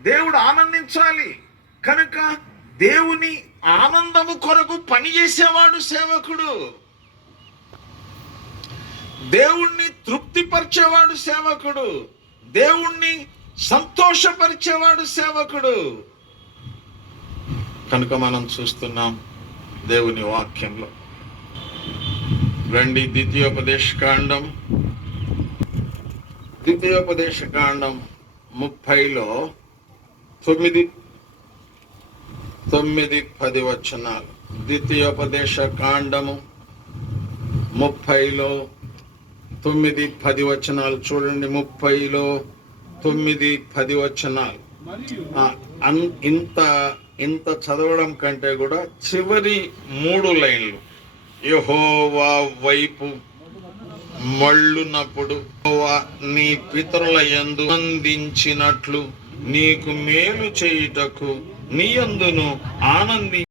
దేవుడు ఆనందించాలి. కనుక దేవుని ఆనందము కొరకు పనిచేసేవాడు సేవకుడు. దేవుణ్ణి తృప్తిపరిచేవాడు సేవకుడు. దేవుణ్ణి సంతోషపరిచేవాడు సేవకుడు. కనుక మనం చూస్తున్నాం దేవుని వాక్యంలో. రండి ద్వితీయోపదేశ కాండం ద్వితీయోపదేశ కాండం ముప్పైలో తొమ్మిది. తొమ్మిది పది వచనాలు. ద్వితీయోపదేశ కాండము ముప్పైలో తొమ్మిది పది వచనాలు చూడండి. ముప్పైలో తొమ్మిది పది వచనాలు. అన్- ఇంత ఇంత చదవడం కంటే కూడా చివరి మూడు లైన్లు. యహోవా వైపు మళ్ళునప్పుడు నీ పితరుల ఎందు అందించినట్లు నీకు మేలు చేయుటకు నీ యందును ఆనంది